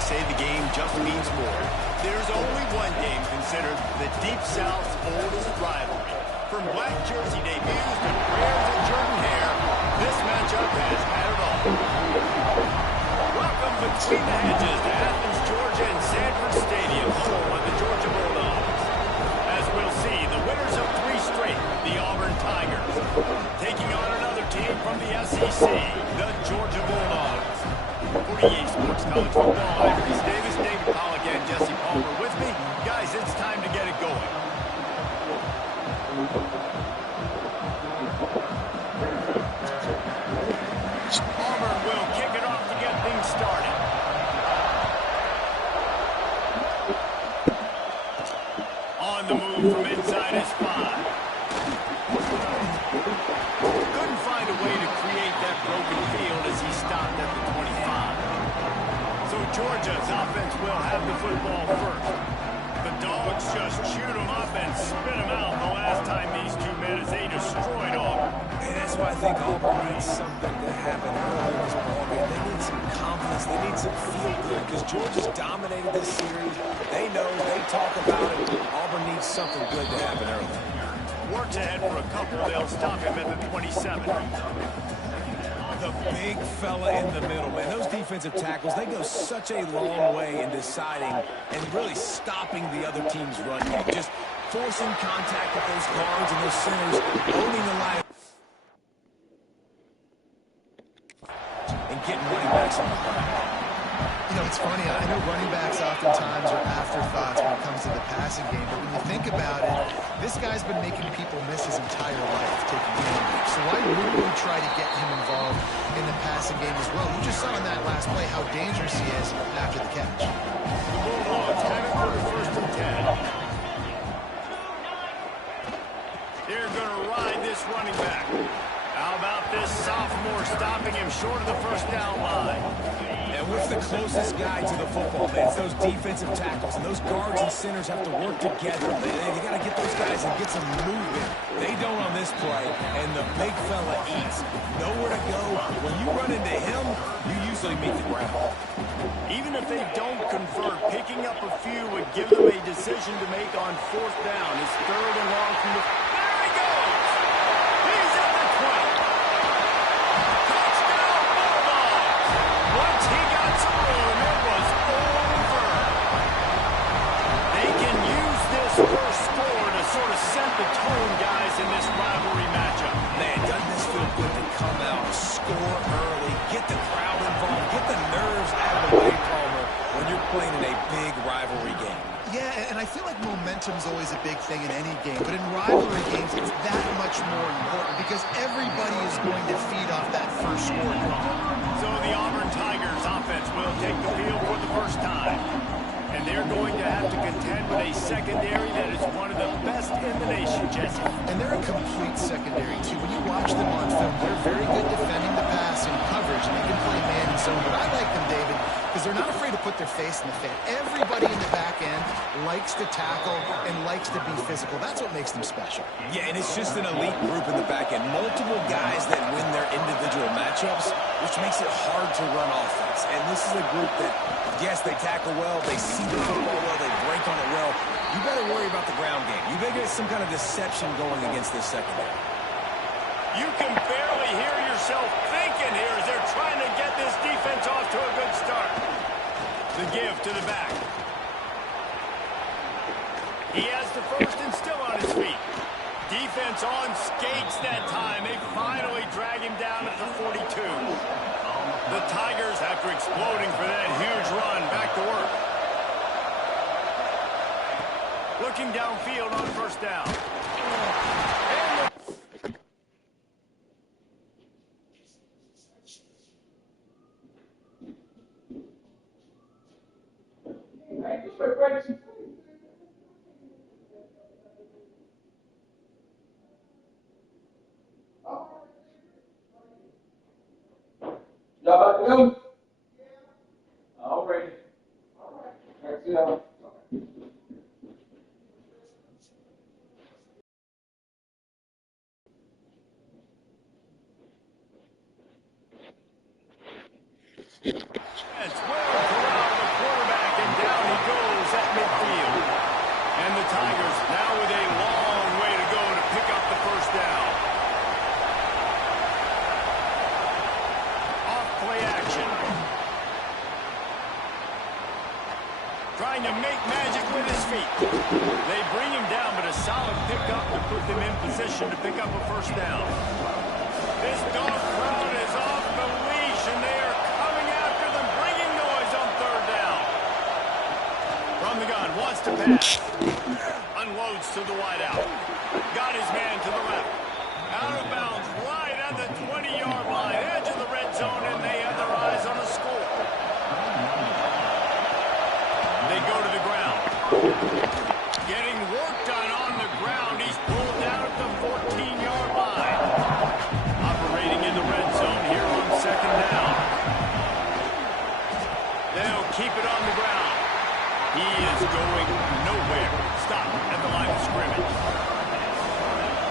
Say the game just means more. There's only one game considered the Deep South's oldest rivalry. From black jersey debuts to prayers and Jordan hair, this matchup has had it all. Welcome between the hedges to Athens, Georgia and Sanford Stadium, home of the Georgia Bulldogs. As we'll see, the winners of 3 straight, the Auburn Tigers, taking on another team from the SEC, the Georgia Bulldogs. For EA Sports College Football, I'm Reese Davis, David Pollock, and Jesse Palmer with me. Guys, it's time to get it going. Auburn will kick it off to get things started. On the move from inside his 5. Couldn't find a way to create that broken field as he stopped at the 25. So Georgia's offense will have the football first. The Dogs just shoot him up and spit him out the last time these two met as they destroyed Auburn. And that's why I think Auburn needs something to happen early in this ballgame. They need some confidence. They need some feel-good because Georgia's dominated this series. They know, they talk about it. Auburn needs something good to happen early. Works ahead for a couple. They'll stop him at the 27. The big fella in the middle, man. Those defensive tackles, they go such a long way in deciding and really stopping the other team's run game. Just forcing contact with those guards and those centers, owning the line, and getting running backs on the ground. You know, it's funny. I know running backs oftentimes are afterthoughts when it comes to the passing game, but when you think about it, this guy's been making people miss his entire life taking running backs. So why wouldn't we try to get him involved in the passing game as well? You just saw in that last play how dangerous he is after the catch. The Bulldogs have it for the 1st and 10. They're going to ride this running back. How about this sophomore stopping him short of the first down line? And what's the closest guy to the football, man? It's those defensive tackles, and those guards and centers have to work together. They got to get those guys and get some movement. They don't on this play, and the big fella eats. Nowhere to go. When you run into him, you usually meet the ground. Even if they don't convert, picking up a few would give them a decision to make on 4th down. It's 3rd and long from the... There he goes! He's at the 20. Touchdown, Bulldogs! Once he got some room, it was over. They can use this first score to sort of set the tone, guys, in this rivalry matchup. Man, doesn't this feel good to come out, score early, get the crowd involved, get the nerves out of the way, Palmer, when you're playing in a big rivalry game. Yeah, and I feel like momentum's always a big thing in any game, but in rivalry games, it's that much more important because everybody is going to feed off that first score. So the Auburn Tigers offense will take the field for the first time. And they're going to have to contend with a secondary that is one of the best in the nation, Jesse. And they're a complete secondary, too. When you watch them on film, they're very good defending the pass and coverage, and they can play man and zone. But I like them, David, because they're not afraid to put their face in the fan. Everybody in the back end likes to tackle and likes to be physical. That's what makes them special. Yeah, and it's just an elite group in the back end. Multiple guys that win their individual matchups, which makes it hard to run offense. And this is a group that, yes, they tackle well, they see the football well, they break on it well. You better worry about the ground game. You better get some kind of deception going against this secondary. You can barely hear yourself thinking here as they're trying to get this defense off to a good start. The give to the back. He has the first and still on his feet. Defense on skates that time. They finally drag him down at the 42. The Tigers, after exploding for that huge run, back to work. Looking downfield on 1st down. Y'all about to go? All right. It's well corralled the quarterback, and down he goes at midfield. And the Tigers now with a long way to go to pick up the first down. Off play action. Trying to make magic with his feet. They bring him down, but a solid pickup to put them in position to pick up a first down. This dog crowd is off the leash, and they are coming after them, bringing noise on third down. From the gun, wants to pass. Unloads to the wideout. Got his man to the left. Out of bounds, right at the 20-yard line, edge of the red zone, and they have their eyes on the score. They go to the ground. Getting work done on the ground. He's pulled down at the 14-yard line. Operating in the red zone here on second down. They'll keep it on the ground. He is going nowhere. Stop at the line of scrimmage.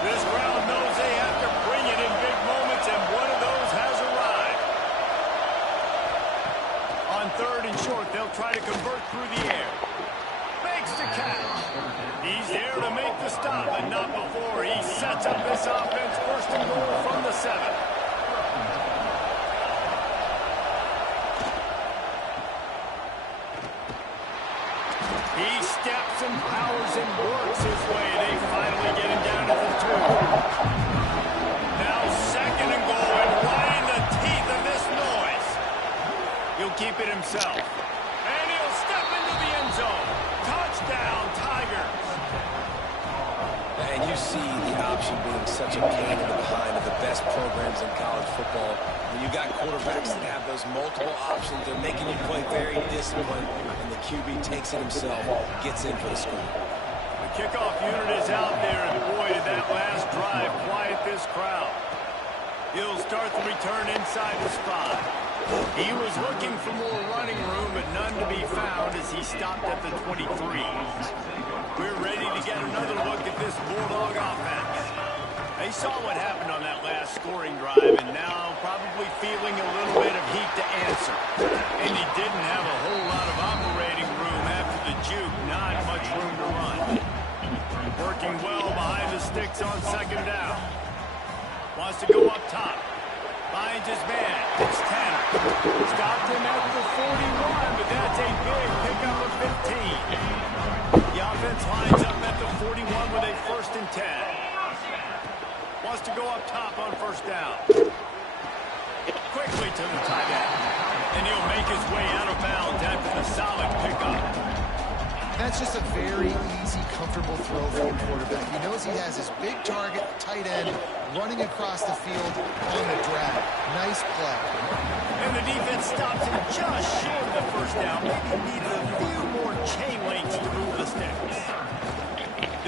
This crowd knows they have to bring it in big moments, and one of those has arrived. On third and short, they'll try to convert through the air. Makes the catch. He's there to make the stop, but not before. He sets up this offense first and goal from the 7. He steps and powers and works his way. They finally get him down to the 2. Now second and goal, and right in the teeth of this noise. He'll keep it himself. And he'll step into the end zone. Touchdown, Tigers. And you see the option being such a pain in the behind of the best programs in college football. When you got quarterbacks that have those multiple options, they're making you play very disciplined, and the QB takes it himself, gets in for the score. The kickoff unit is out there, and boy, did that last drive quiet this crowd. He'll start the return inside the spot. He was looking for more running room, but none to be found as he stopped at the 23. We're ready to get another look at this Bulldog offense. They saw what happened on that last scoring drive, and now probably feeling a little bit of heat to answer. And he didn't have a whole lot of operating room after the juke, not much room to run. Working well behind the sticks on second down. Wants to go up top. Finds his man. It's Tanner. Stopped him at the 41, but that's a big pickup of 15. The offense lines up at the 41 with a first and 10. Wants to go up top on first down. Quickly to the tight end. And he'll make his way out of bounds after the solid pickup. That's just a very easy, comfortable throw for your quarterback. He knows he has his big target, tight end, running across the field on the drag. Nice play. And the defense stops him just short of the first down. Maybe needs a few more chain links to move the sticks.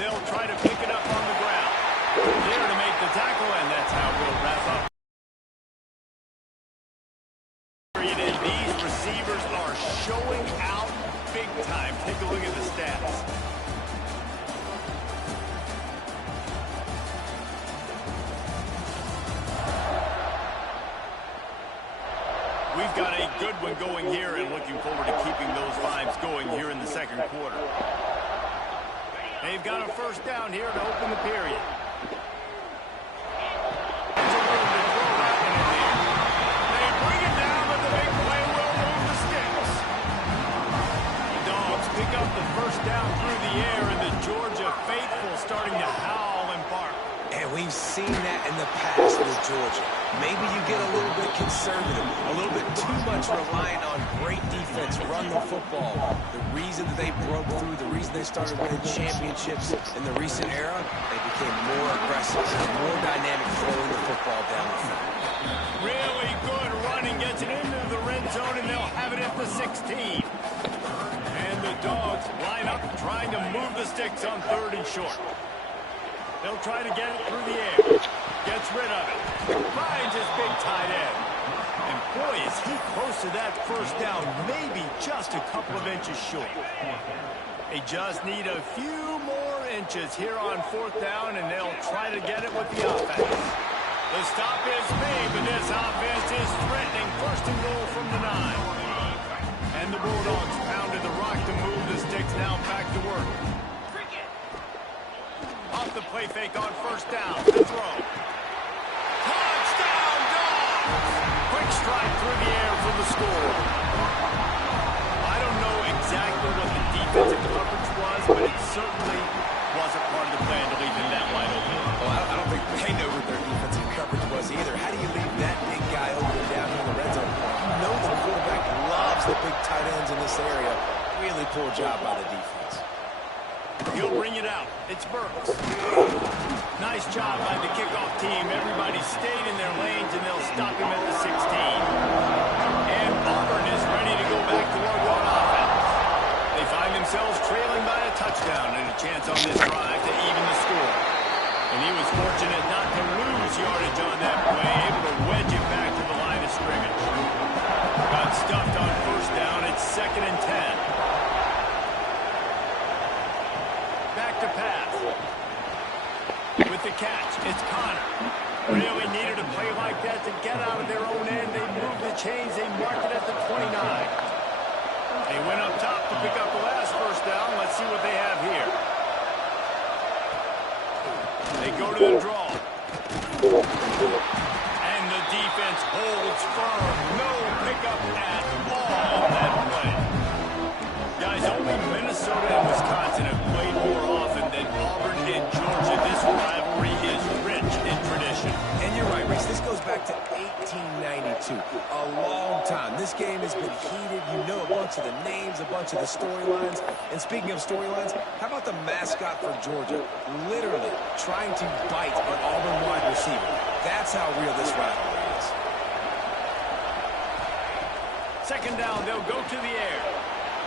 They'll try to pick it up on the ground. There to make the tackle, and that's how we'll wrap up. And these receivers are showing out big time. Take a look at the stats. We've got a good one going here, and looking forward to keeping those vibes going here in the second quarter. They've got a first down here to open the period. Down through the air, and the Georgia faithful starting to howl and bark. And we've seen that in the past with Georgia. Maybe you get a little bit conservative, a little bit too much reliant on great defense, run the football. The reason that they broke through, the reason they started winning championships in the recent era, they became more aggressive, more dynamic, throwing the football down the field. Really good running, gets it into the red zone, and they'll have it at the 16. The Dogs line up trying to move the sticks on third and short. They'll try to get it through the air. Gets rid of it. Finds his big tight end. And boy, is he close to that first down, maybe just a couple of inches short. They just need a few more inches here on 4th down, and they'll try to get it with the offense. The stop is made, but this offense is threatening. 1st and goal from the 9. And the Bulldogs pounded the rock to move the sticks. Now back to work. Off the play fake on 1st down. The throw. Touchdown, Dogs! Quick strike through the air for the score. I don't know exactly what the defensive coverage was, but it certainly wasn't part of the plan to leave him that wide open. Well, I don't think they know what their defensive coverage was either. How do you leave that big guy open down in the red zone? You know the quarterback loves the big tight ends in this area. Really poor job by the defense. He'll bring it out. It's Burks. Nice job by the kickoff team. Everybody stayed in their lanes, and they'll stop him at the 16. And Auburn is ready to go back to work on offense. They find themselves trailing by a touchdown and a chance on this drive to even the score. And he was fortunate not to lose yardage on that play, able to wedge it back to the line of scrimmage. Got stuffed on 1st down. It's 2nd and 10. Back to pass. With the catch, it's Connor. Really needed a play like that to get out of their own end. They moved the chains. They marked it at the 29. They went up top to pick up the last 1st down. Let's see what they have here. They go to the draw. And the defense holds firm. No pickup at all on that play. Guys, only Minnesota and Wisconsin have played more often than Auburn and Georgia. This rivalry is rich in tradition. And you're right, Reese. This goes back to 1892. A long time. This game has been heated. You know a bunch of the names, a bunch of the storylines. And speaking of storylines, how about the mascot for Georgia? Literally trying to bite an Auburn wide receiver. That's how real this rivalry is. 2nd down, they'll go to the air.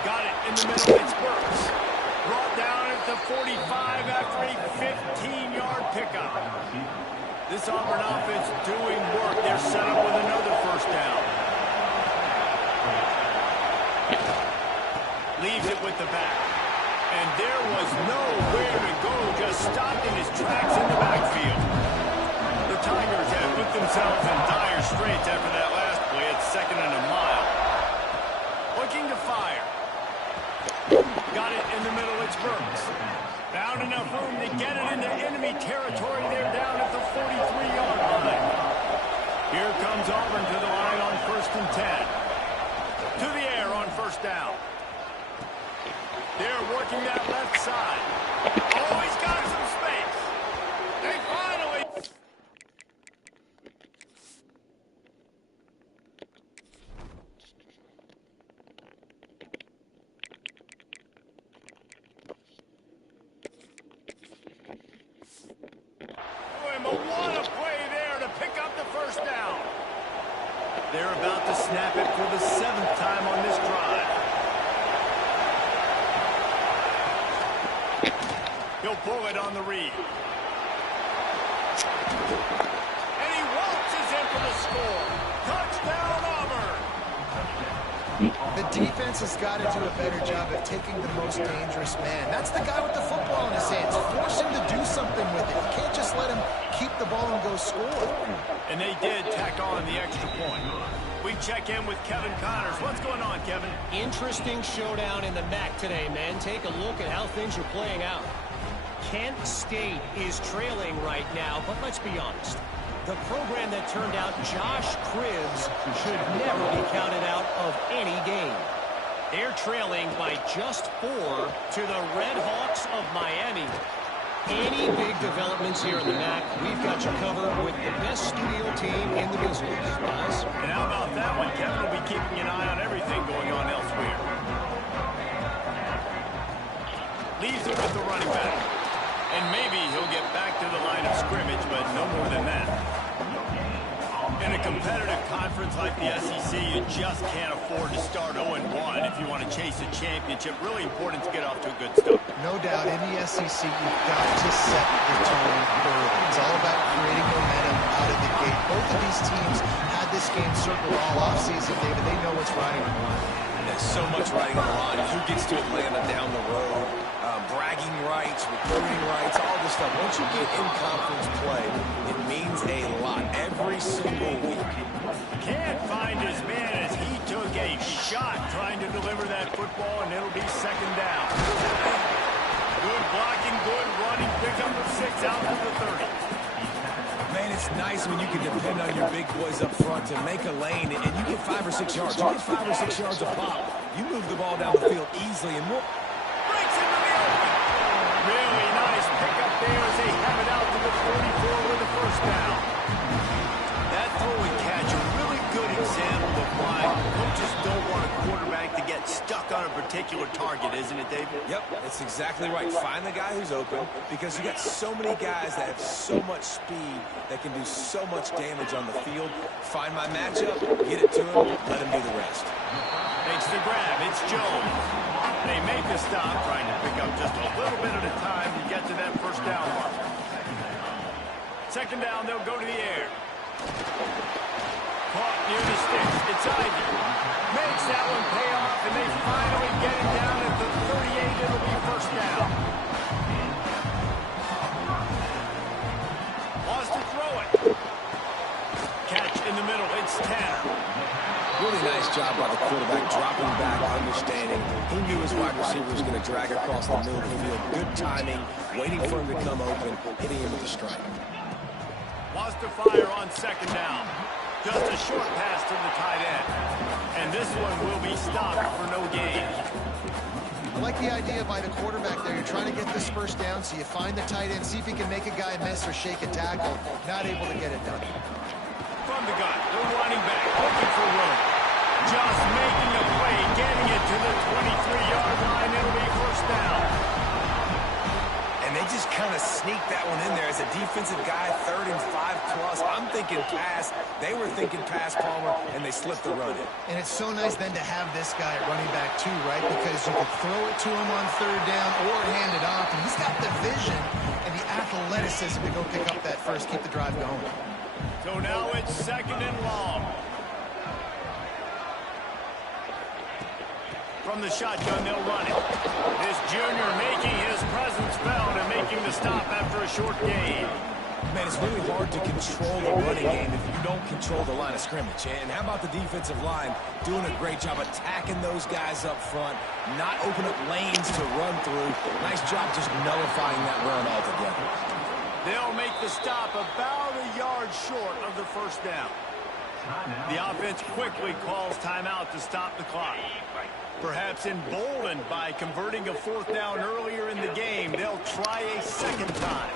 Got it in the middle. It's Burks. Brought down at the 45 after a 15-yard pickup. This Auburn offense doing work. They're set up with another 1st down. Leaves it with the back. And there was nowhere to go. Just stopped in his tracks in the backfield. The Tigers have put themselves in dire straits after that last play. It's 2nd and a mile. Looking to fire. Got it in the middle. It's Burks. Found enough room to get it into enemy territory. They're down at the 43-yard line. Here comes Auburn to the line on 1st and 10. To the air on 1st down. They're working that left side. Oh, he's got some space. They finally... What a play there to pick up the 1st down. They're about to snap it for the 7th time on this drive. He'll pull it on the read. And he waltzes in for the score. Touchdown, Auburn. The defense has got to do a better job of taking the most dangerous man. That's the guy with the football in his hands. Force him to do something with it. You can't just let him keep the ball and go score. And they did tack on the extra point. We check in with Kevin Connors. What's going on, Kevin? Interesting showdown in the MAC today, man. Take a look at how things are playing out. Kent State is trailing right now, but let's be honest. The program that turned out Josh Cribbs should never be counted out of any game. They're trailing by just 4 to the Red Hawks of Miami. Any big developments here in the MAC, we've got you covered with the best studio team in the business. Guys? And how about that one? Kevin will be keeping an eye on everything going on elsewhere. Leaves it with the running back. And maybe he'll get back to the line of scrimmage, but no more than that. In a competitive conference like the SEC, you just can't afford to start 0-1 if you want to chase a championship. Really important to get off to a good start. No doubt, in the SEC, you've got to set the tone early. It's all about creating momentum out of the gate. Both of these teams had this game circled all offseason, David. They know what's riding on the line. There's so much riding on the line. Who gets to Atlanta down the road? Bragging rights, recruiting rights, all this stuff. Once you get in conference play, it means a lot every single week. Can't find his man as he took a shot trying to deliver that football, and it'll be second down. Good blocking, good running, pick up of 6 out to the 30. Man, it's nice when you can depend on your big boys up front to make a lane, and you get 5 or 6 yards. You get 5 or 6 yards a pop. You move the ball down the field easily and more. Breaks into the open. Really nice pickup there as they have it out to the 44 with a first down. That throw and catch, a really good example of why coaches don't want a quarterback to get stuck on a particular target, isn't it, David? Yep, that's exactly right. Find the guy who's open because you got so many guys that have so much speed that can do so much damage on the field. Find my matchup, get it to him, let him do the rest. Makes the grab. It's Jones. They make the stop, trying to pick up just a little bit at a time to get to that first down mark. Second down, they'll go to the air. Caught near the sticks. It's Ivy. Makes that one pay off, and they finally get it down at the 38. It'll be first down. Wants to throw it. Catch in the middle. It's Tanner. Really nice job by the quarterback, dropping back, understanding. He knew his wide receiver was going to drag across the middle of the field. Good timing, waiting for him to come open, hitting him with a strike. Wants to fire on second down. Just a short pass to the tight end. And this one will be stopped for no gain. I like the idea by the quarterback there. You're trying to get this first down, so you find the tight end, see if he can make a guy miss or shake a tackle. Not able to get it done. From the gun, the running back looking for room. Just making a play, getting it to the 23-yard line. It'll be first down. And they just kind of sneaked that one in there as a defensive guy, 3rd and 5+. I'm thinking pass. They were thinking pass, Palmer, and they slipped the run in. And it's so nice then to have this guy at running back too, right? Because you could throw it to him on 3rd down or hand it off. And he's got the vision and the athleticism to go pick up that first, keep the drive going. So now it's second and long. From the shotgun, they'll run it. This junior making his presence felt and making the stop after a short gain. Man, it's really hard to control the running game if you don't control the line of scrimmage. And how about the defensive line doing a great job attacking those guys up front, not open up lanes to run through. Nice job just nullifying that run altogether. They'll make the stop about a yard short of the first down. The offense quickly calls timeout to stop the clock. Perhaps emboldened by converting a 4th down earlier in the game, they'll try a second time.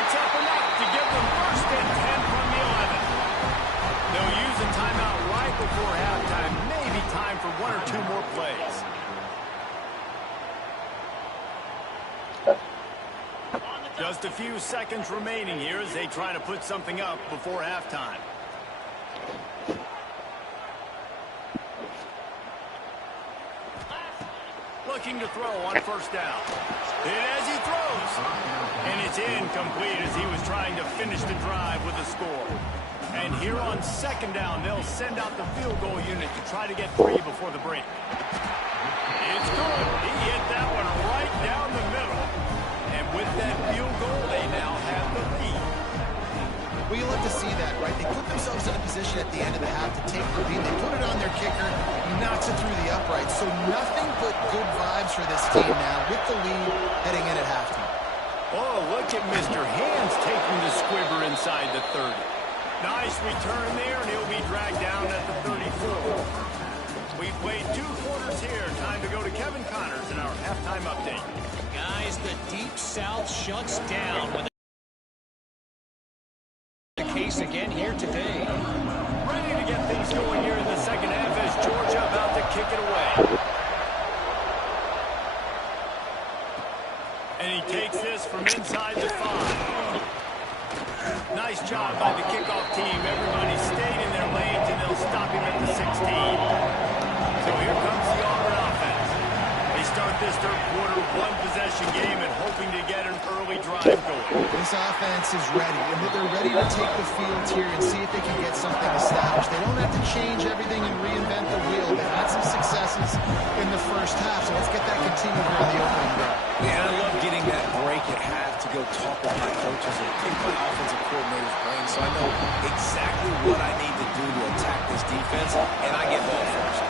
It's up enough to give them first and 10 from the 11. They'll use a timeout right before halftime, maybe time for 1 or 2 more plays. Just a few seconds remaining here as they try to put something up before halftime. Looking to throw on first down. And as he throws, and it's incomplete as he was trying to finish the drive with a score. And here on second down, they'll send out the field goal unit to try to get free before the break. It's good. He hit that one right down the middle. And with that field goal, they now have the lead. Well, you love to see that, right? They put themselves in a position at the end of the half to take the lead. They put it on their kicker, knocks it through the uprights. So nothing but good vibes for this team now with the lead heading in at halftime. Oh, look at Mr. Hands taking the squibber inside the 30. Nice return there, and he'll be dragged down at the 34. We've played 2 quarters here. Time to go to Kevin Connors in our halftime update. Guys, the Deep South shuts down with the case again here today. Ready to get things going here in the second half as Georgia about to kick it away. And he takes this from inside the 5. Nice job by the kickoff team. Everybody stayed in their lanes, and they'll stop him at the 16. So here comes the Auburn offense. They start this third quarter, one-possession game and hoping to get an early drive going. This offense is ready, and they're ready to take the field here and see if they can get something established. They don't have to change everything and reinvent the wheel. They had some successes in the first half, so let's get that continued here on the opening drive. Yeah, I love getting that break at half to go talk with my coaches and pick my offensive coordinator's brain so I know exactly what I need to do to attack this defense, and I get ball first.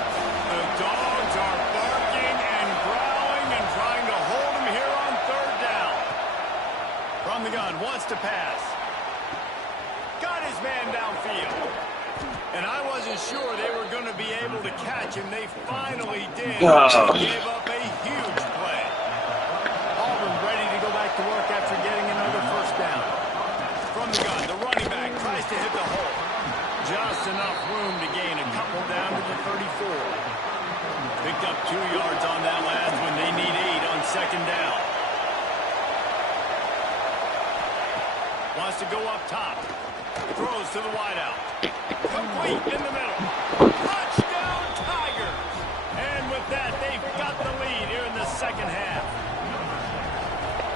The Dogs are barking and growling and trying to hold him here on third down. From the gun, wants to pass. Got his man downfield. And I wasn't sure they were going to be able to catch him. They finally did. Gave up a huge play. Auburn ready to go back to work after getting another first down. From the gun, the running back tries to hit the hole. Just enough room to gain a couple down to the 34. Picked up 2 yards on that last one. They need 8 on second down. Wants to go up top. Throws to the wideout. Complete in the middle. Touchdown, Tigers! And with that, they've got the lead here in the second half.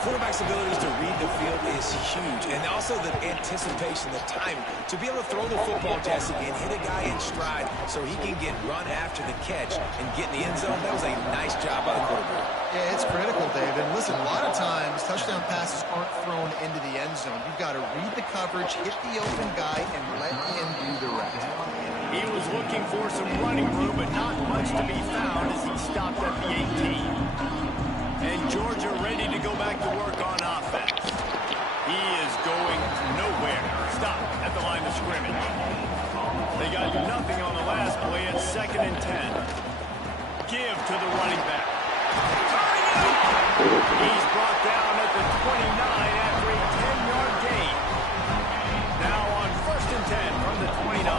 Quarterback's abilities to read the field is huge, and also the anticipation, the time to be able to throw the football, Jesse, and hit a guy in stride so he can get run after the catch and get in the end zone. That was a nice job by the quarterback. Yeah, it's critical, David. And listen, a lot of times touchdown passes aren't thrown into the end zone. You've got to read the coverage, hit the open guy, and let him do the rest. He was looking for some running room, but not much to be found as he stopped at the 18. And Georgia ready to go back to work on offense. He is going nowhere. Stop at the line of scrimmage. They got nothing on the last play at 2nd and 10. Give to the running back. He's brought down at the 29 after a 10-yard gain. Now on 1st and 10 from the 29.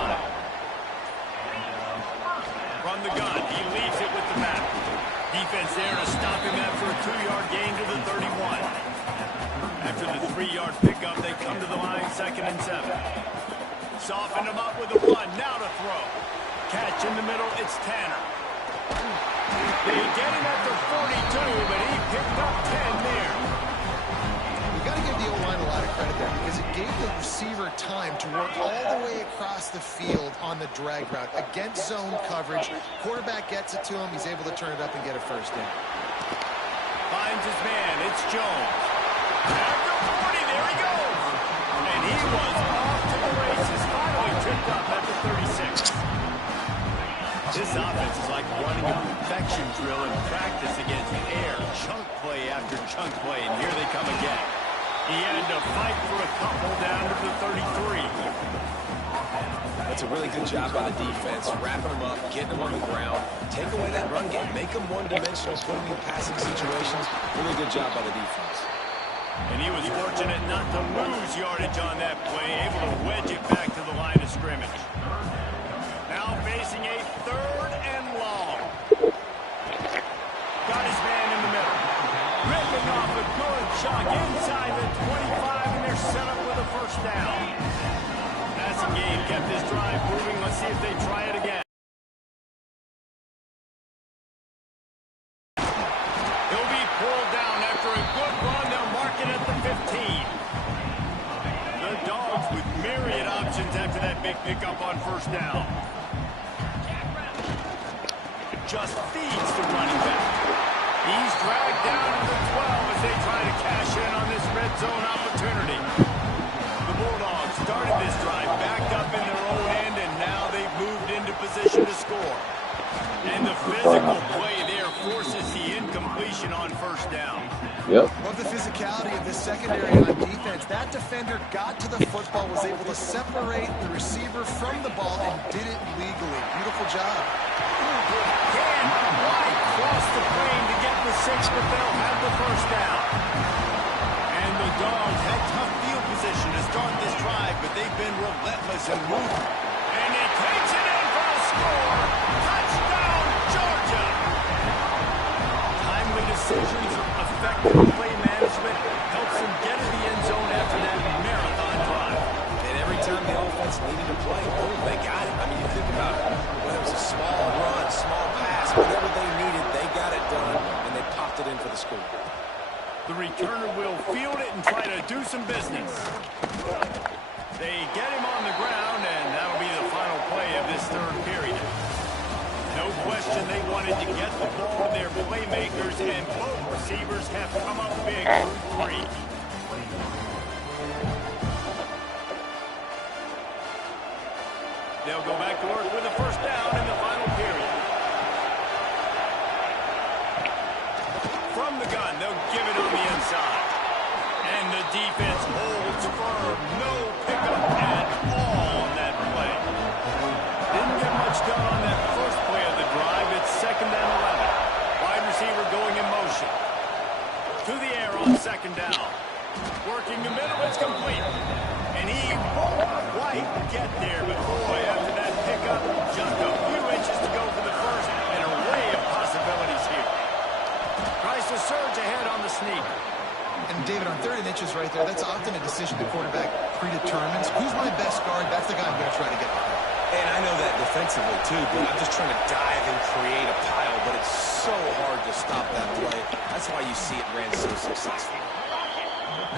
From the gun, he leaves it with the map. Defense there to stop him after a 2-yard gain to the 31. After the 3-yard pickup, they come to the line 2nd and 7. Soften him up with a run, now to throw. Catch in the middle, it's Tanner. They get him at the 42, but he picked up 10 there. You've got to give the O-line a lot of credit there because it gave the receiver time to work all the way across the field on the drag route against zone coverage. Quarterback gets it to him. He's able to turn it up and get a first down. Finds his man. It's Jones. After 40, there he goes. And he was off to the races. Finally tripped up at the 36. This offense is like running a perfection drill in practice against air. Chunk play after chunk play, and here they come again. He had to fight for a couple down to the 33. That's a really good job by the defense, wrapping them up, getting them on the ground, take away that run game, make them one-dimensional, put them in passing situations. Really good job by the defense. And he was fortunate not to lose yardage on that play, able to wedge it back to the line of scrimmage. Now facing a 3rd and long. Got his man in the middle. Ripping off a good chunk inside the 25, and they're set up with a first down. Passing game kept this drive moving. Let's see if they try it again. He'll be pulled down after a good run. They'll mark it at the 15. The Dogs with myriad options after that big pickup on first down. Just feeds the running back. He's dragged down to the 12 as they try to cash in on this red zone opportunity. The Bulldogs started this drive backed up in their own end, and now they've moved into position to score. And the physical play there forces the incompletion on first down. Love the physicality of this secondary on defense. That defender got to the football, was able to separate the receiver from the ball, and did it legally. Beautiful job. Can White cross the plane to get the 6, but they'll have the first down. And the Dogs had tough field position to start this drive, but they've been relentless in movement. And he takes it in for a score. Touchdown, Georgia! Timely decisions, effective play management helps them get to the end zone after that marathon drive. And every time the offense needed to play, boom, they got it. I mean, you think about it. Whether it was a small run, small pass, whatever they needed, they got it done, and they popped it in the score. The returner will field it and try to do some business. They get him on the ground, and that'll be the final play of this third period. No question they wanted to get the ball to their playmakers, and both receivers have come up big through 3. They'll go back to work with a first down in the final period. From the gun, they'll give it on the inside. And the defense holds firm. No pickup at all on that play. Didn't get much done on that first play of the drive. It's 2nd and 11. Wide receiver going in motion. To the air on 2nd down. Working the middle, it's complete. And he won't quite get there. But boy, after that pickup, just a few inches to go for the first. An array of possibilities here. Tries to surge ahead on the sneak. And David, on 3rd and inches right there, that's often a decision the quarterback predetermines. Who's my best guard? That's the guy I'm going to try to get behind. And I know that defensively, too, but I'm just trying to dive and create a pile, but it's so hard to stop that play. That's why you see it ran so successful.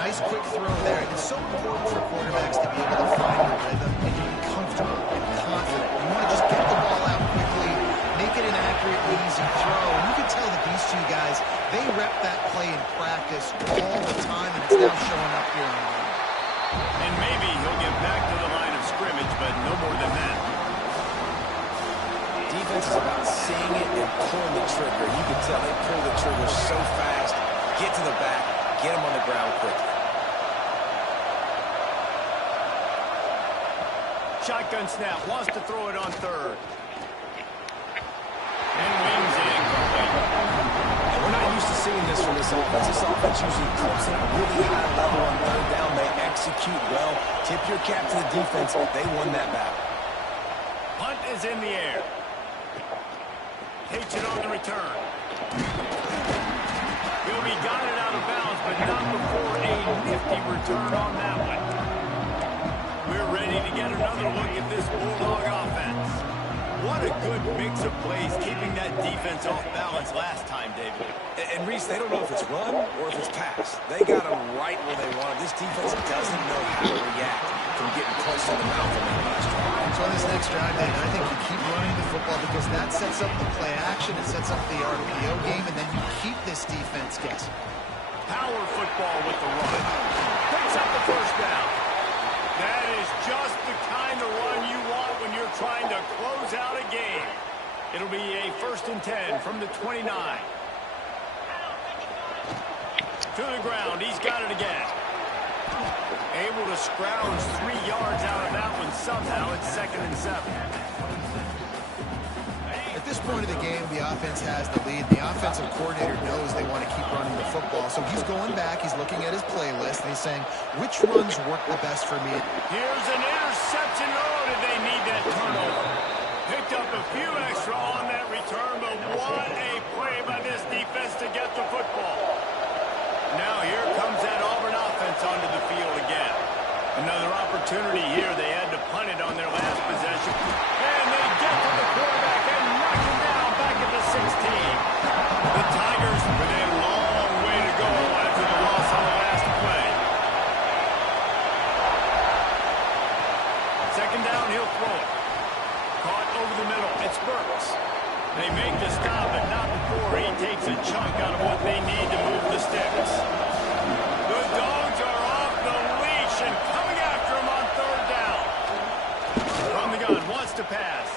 Nice quick throw there. It's so important for quarterbacks to be able to find a rhythm and to be comfortable and confident. You want to just get the ball out quickly, make it an accurate, easy throw. And you can tell that these two guys, they rep that play in practice all the time, and it's now showing up here on the line. And maybe he'll get back to the line of scrimmage, but no more than that. Defense is about seeing it and pulling the trigger. You can tell they pull the trigger so fast, get to the back, get him on the ground quickly. Shotgun snap, wants to throw it on 3rd. And wings it incomplete. And we're not used to seeing this from this offense. This offense usually comes in at a really high level on 3rd down. They execute well. Tip your cap to the defense. They won that battle. Punt is in the air. Takes it on the return. He'll be guided out of bounds, but not before a nifty return on that one. We're ready to get another look at this Bulldog offense. What a good mix of plays, keeping that defense off balance last time, David. And Reese, they don't know if it's run or if it's pass. They got them right where they want it. This defense doesn't know how to react from getting punched in the mouth on that last drive. So on this next drive, David, I think you keep running the football because that sets up the play action, it sets up the RPO game, and then you keep this defense guessing. Power football with the run. Picks up the first down. That is just the kind of run you want when you're trying to close out a game. It'll be a 1st and 10 from the 29. To the ground, he's got it again. Able to scrounge 3 yards out of that one somehow. It's 2nd and 7. At this point of the game, the offense has the lead. The offensive coordinator knows they want to keep running the football. So he's going back, he's looking at his playlist, and he's saying, which runs work the best for me? Here's an interception. Oh, did they need that turnover? Picked up a few extra on that return, but what a play by this defense to get the football. Now here comes that Auburn offense onto the field again. Another opportunity here. They had to punt it on their last possession. And they get to the quarterback and knock him down back at the 16. The Tigers with a long way to go after the loss on the last play. 2nd down, he'll throw it. Caught over the middle. It's Burks. They make the stop, but not before he takes a chunk out of what they need to move the sticks. The Dogs are off the leash and coming after him on 3rd down. From the gun, wants to pass.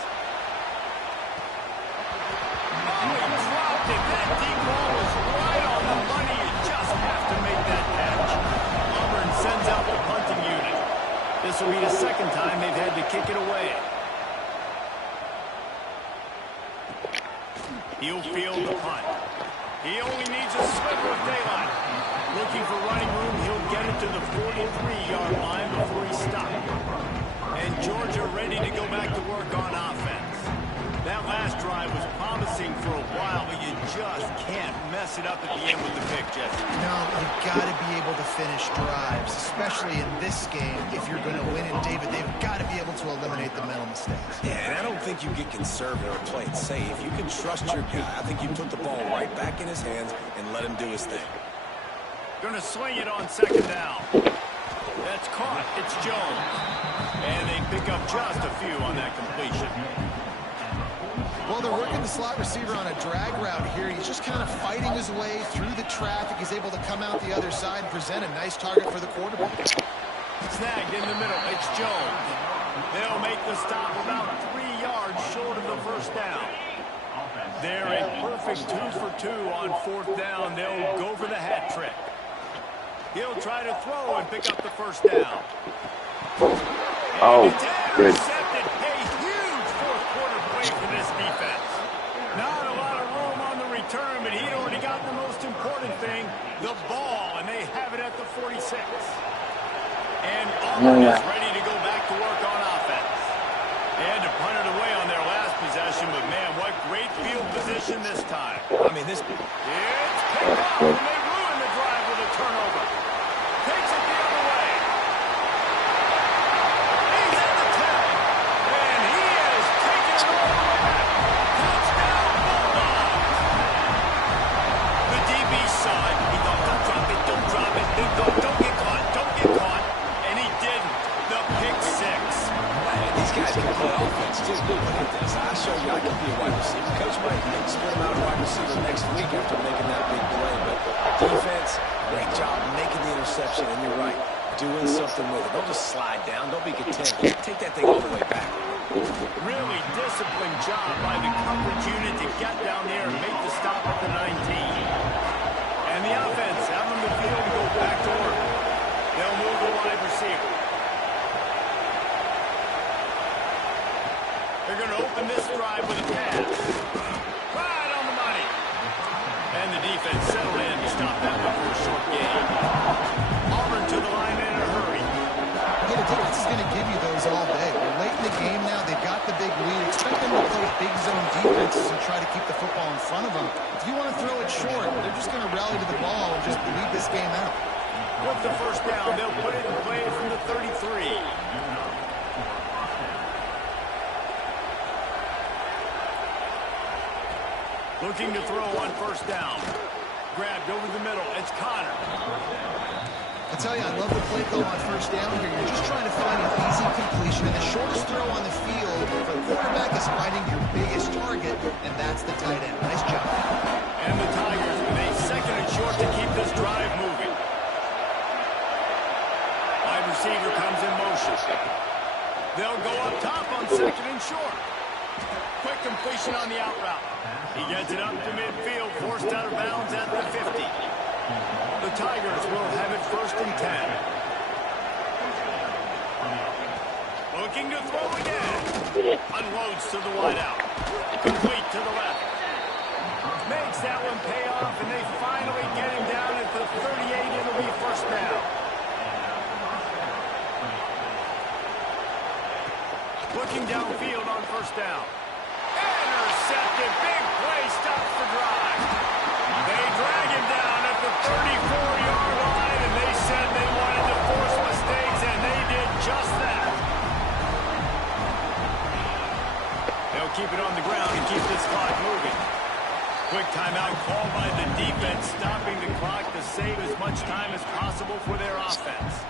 Oh, he dropped it. That deep ball was right on the money. You just have to make that catch. Auburn sends out the punting unit. This will be the 2nd time they've had to kick it away. He'll field the punt. He only needs a sliver of daylight. Looking for running room, he'll get it to the 43-yard line before he stopped. And Georgia ready to go back to work on offense. That last drive was promising for a while, but you just can't mess mess it up at the end with the pick, Jesse. No, you've got to be able to finish drives, especially in this game. If you're going to win it, David, they've got to be able to eliminate the mental mistakes. Yeah, and I don't think you get conservative or play it safe. You can trust your guy. I think you put the ball right back in his hands and let him do his thing. Going to swing it on second down. That's caught. It's Jones. And they pick up just a few on that completion. Well, they're working the slot receiver on a drag route here. He's just kind of fighting his way through the traffic. He's able to come out the other side and present a nice target for the quarterback. Snagged in the middle. It's Jones. They'll make the stop about 3 yards short of the first down. They're a perfect 2 for 2 on fourth down. They'll go for the hat trick. He'll try to throw and pick up the first down. Oh, good. Intercepted. A huge fourth quarter play for this defense. Not a lot of room on the return, but he'd already got the most important thing, the ball, and they have it at the 46. And Auburn is ready to go back to work on offense. They had to punt it away on their last possession, but man, what great field position this time. I mean, this... It's picked off, and they ruin the drive with a turnover. Takes it the other way. He's at the 10, and he has taken it all the way back. Touchdown, Bulldogs. The DB saw it. He thought, don't drop it, don't drop it. He thought, don't get caught, don't get caught. And he didn't. The pick six. These guys can play offense, too. Look at this. I showed you I could be a wide receiver. Coach might split him out a wide receiver next week after making that big play. But defense, great job making the interception. And you're right, doing something with it. Don't just slide down. Don't be content. Take that thing all the way back. Really disciplined job by the coverage unit to get down there and make the stop at the 19. And the offense out on the field to go back to work. They'll move the wide receiver. They're going to open this drive with a pass. Right on the money. And the defense settled in to stop that one for a short gain. Auburn to the line in a hurry. Yeah, the defense is going to give you those all day. We're late in the game now. They've got the big lead. Expect them to play big zone defenses and try to keep the football in front of them. If you want to throw it short, they're just going to rally to the ball and just lead this game out. With the first down, they'll put it in play from the 33. Looking to throw on first down. Grabbed over the middle. It's Connor. I tell you, I love the play call on first down here. You're just trying to find an easy completion, and the shortest throw on the field for the quarterback is finding your biggest target, and that's the tight end. Nice job. And the Tigers with a second and short to keep this drive moving. Wide receiver comes in motion. They'll go up top on second and short. Quick completion on the out route. He gets it up to midfield, forced out of bounds at the 50. The Tigers will have it first and 10. Looking to throw again. Unloads to the wide out. Complete to the left. Makes that one pay off, and they finally get him down at the 38. It'll be first down. Looking downfield on first down. Intercepted. Big play. Stops the drive. They drag him down at the 34-yard line, and they said they wanted to force mistakes, and they did just that. They'll keep it on the ground and keep this clock moving. Quick timeout called by the defense, stopping the clock to save as much time as possible for their offense.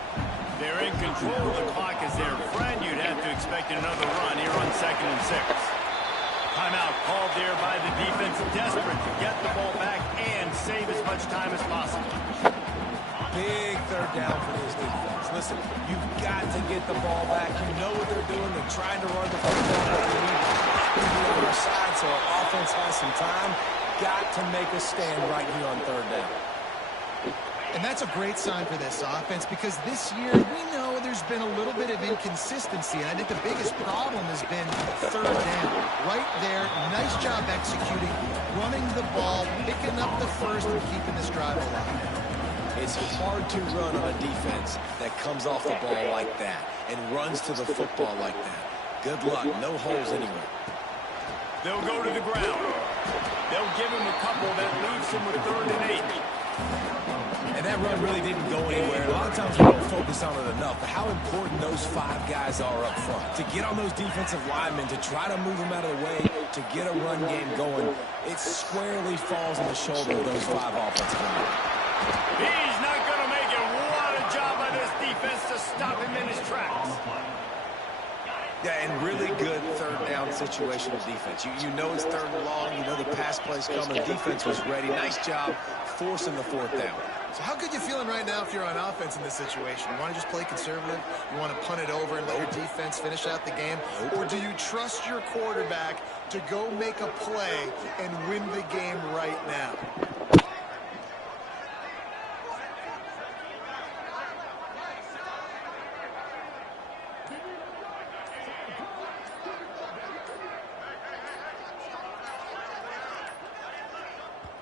They're in control of the clock as their friend. You'd have to expect another run here on second and 6. Timeout called there by the defense, desperate to get the ball back and save as much time as possible. Big third down for this defense. Listen, you've got to get the ball back. You know what they're doing. They're trying to run the football. They're on our side, so our offense has some time. Got to make a stand right here on third down. And that's a great sign for this offense because this year we know there's been a little bit of inconsistency, and I think the biggest problem has been third down. Right there, nice job executing, running the ball, picking up the first, and keeping this drive alive. It's hard to run on a defense that comes off the ball like that and runs to the football like that. Good luck. No holes anywhere. They'll go to the ground. They'll give him a couple that leaves him with 3rd and 8. And that run really didn't go anywhere. A lot of times we don't focus on it enough, but how important those 5 guys are up front. To get on those defensive linemen, to try to move them out of the way, to get a run game going, it squarely falls on the shoulder of those 5 offensive linemen. He's not going to make it. What a job by this defense to stop him in his tracks. Yeah, and really good 3rd down situational defense. You know it's 3rd and long. You know the pass play's coming. Defense was ready. Nice job forcing the 4th down. So how good you feeling right now if you're on offense in this situation? You want to just play conservative? You want to punt it over and let your defense finish out the game? Or do you trust your quarterback to go make a play and win the game right now?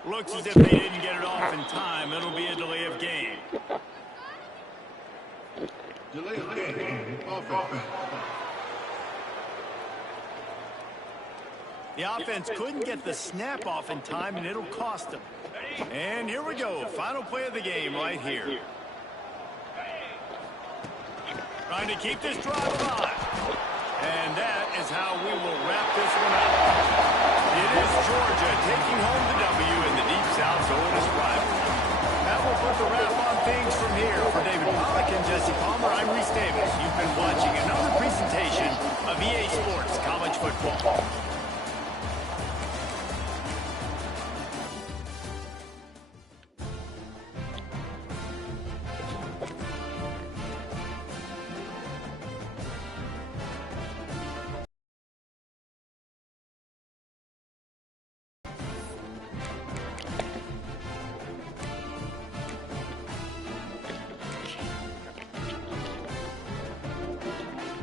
Looks as if they didn't get it off in time. It'll be a delay of game. Delay of game. Offense. The offense couldn't get the snap off in time, and it'll cost them. And here we go. Final play of the game right here. Trying to keep this drive alive. And that is how we will wrap this one up. It is Georgia taking home the W in the Deep South's oldest rivalry. That will put the wrap on things from here. For David Pollack and Jesse Palmer, I'm Reese Davis. You've been watching another presentation of EA Sports College Football.